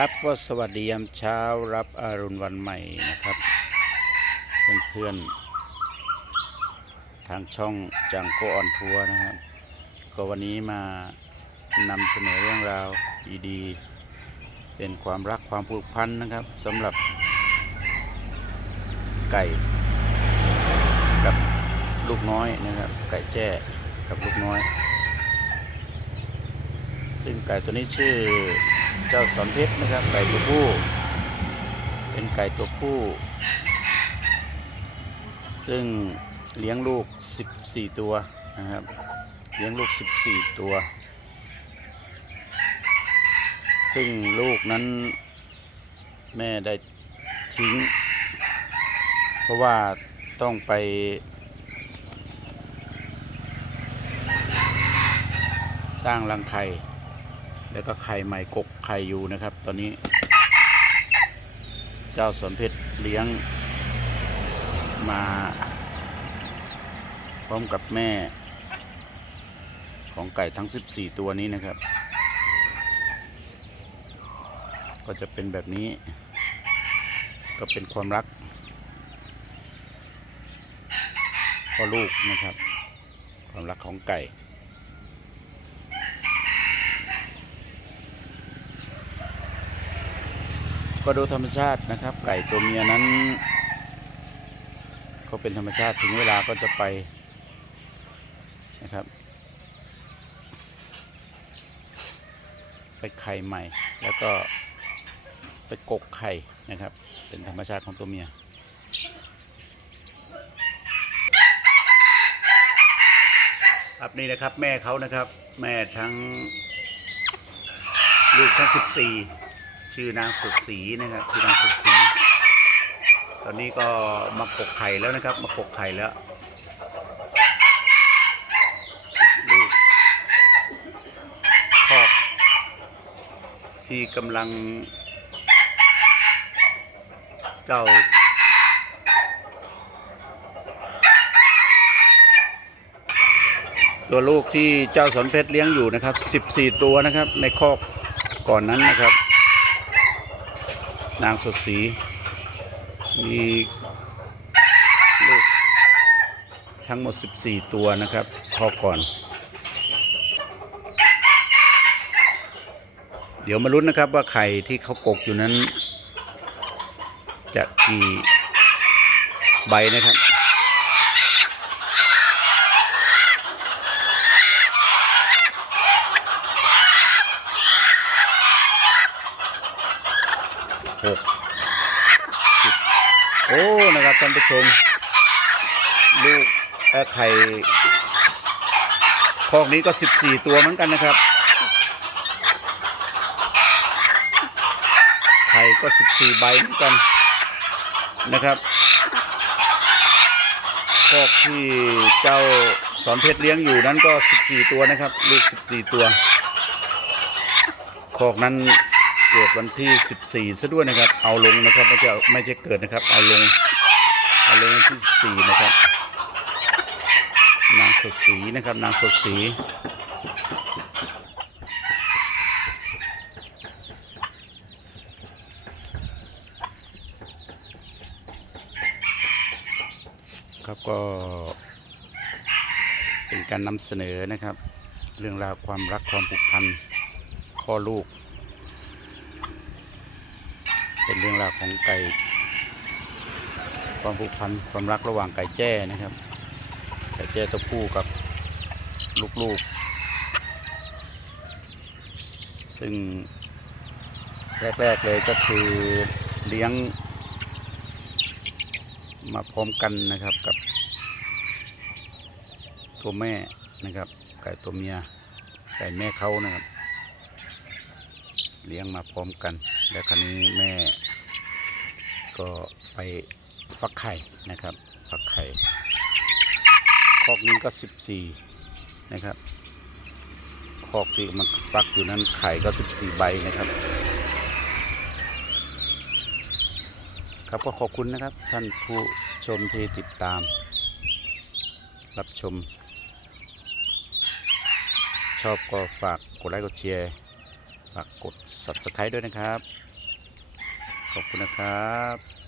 ครับก็สวัสดียามเช้ารับอารุณวันใหม่นะครับ เพื่อนๆ ทางช่องจังโกออนทัวร์นะครับ ก็วันนี้มานำเสนอเรื่องราวดีๆ เป็นความรักความผูกพันนะครับสำหรับไก่ กับลูกน้อยนะครับ ไก่แจ้กับลูกน้อย ซึ่งไก่ตัวนี้ชื่อ เจ้าสอนเพชรนะครับ ไก่ตัวผู้ เป็นไก่ตัวผู้ ซึ่งเลี้ยงลูก 14 ตัวนะครับ เลี้ยงลูก 14 ตัว ซึ่งลูกนั้นแม่ได้ทิ้ง เพราะว่าต้องไปสร้างรังไข่ แล้วก็ไข่ใหม่กกไข่อยู่นะครับ ตอนนี้ เจ้าสวนเพชรเลี้ยงมา พร้อมกับแม่ ของไก่ทั้ง 14 ตัวนี้นะครับ ก็จะเป็นแบบนี้ ก็เป็นความรักพ่อลูกนะครับ ความรักของไก่ ก็ดูธรรมชาตินะครับ ไก่ตัวเมียนั้น ก็เป็นธรรมชาติถึงเวลาก็จะไปนะครับ ไปไข่ใหม่ แล้วก็ไปกกไข่นะครับ เป็นธรรมชาติของตัวเมียครับนี่นะครับแม่เขานะครับ แม่ทั้งลูกทั้ง 14 ชื่อนางสุดศรีนะครับชื่อนางสุดศรีตอนนี้ก็มากกไข่แล้วนะครับ มากกไข่แล้วลูกคอกที่กำลัง เจ้าตัวลูกที่เจ้าสนเพชรเลี้ยงอยู่นะครับ 14 ตัวนะครับ ในคอกก่อนนั้นนะครับ นางสดสีมีลูกทั้งหมด 14 ตัวนะครับพอกก่อน เดี๋ยวมาลุ้นนะครับว่าไข่ที่เขากกอยู่นั้น จะกี่ใบนะครับ หกโอ้นะครับท่านผู้ชม ลูกเอ่อไข่คอกนี้ก็สิบสี่ตัวเหมือนกันนะครับ ไข่ก็สิบสี่ใบเหมือนกันนะครับคอกที่เจ้าสอนเพชรเลี้ยงอยู่นั้นก็สิบสี่ตัวนะครับ ลูกสิบสี่ตัวคอกนั้น เกิดวันที่ 14ซะด้วยนะครับ เอาลงนะครับ ไม่ใช่ไม่ใช่เกิดนะครับ เอาลง เอาลงวันที่ 14 นะครับ นางสดสีนะครับ นางสดสีครับก็เป็นการนำเสนอนะครับ เรื่องราวความรักความผูกพันพ่อลูก เป็นเรื่องราวของไก่ ความผูกพันความรักระหว่างไก่แจ้นะครับ ไก่แจ้ตัวผู้กับลูกๆ ซึ่งแรก ๆ เลยก็คือเลี้ยง มาพร้อมกันนะครับกับ ตัวแม่นะครับ ไก่ตัวเมีย ไก่แม่เขานะครับ เลี้ยงมาพร้อมกัน แล้วคราวนี้แม่ ก็ไปฟักไข่นะครับ ฟักไข่คอกนี้ก็สิบสี่นะครับคอกที่มันฟักอยู่นั้นไข่ก็สิบสี่ใบนะครับ ครับก็ขอบคุณนะครับ ท่านผู้ชมที่ติดตาม รับชม ชอบก็ฝากกดไลค์กดแชร์ ฝากกด subscribe ด้วยนะครับ ขอบคุณนะครับ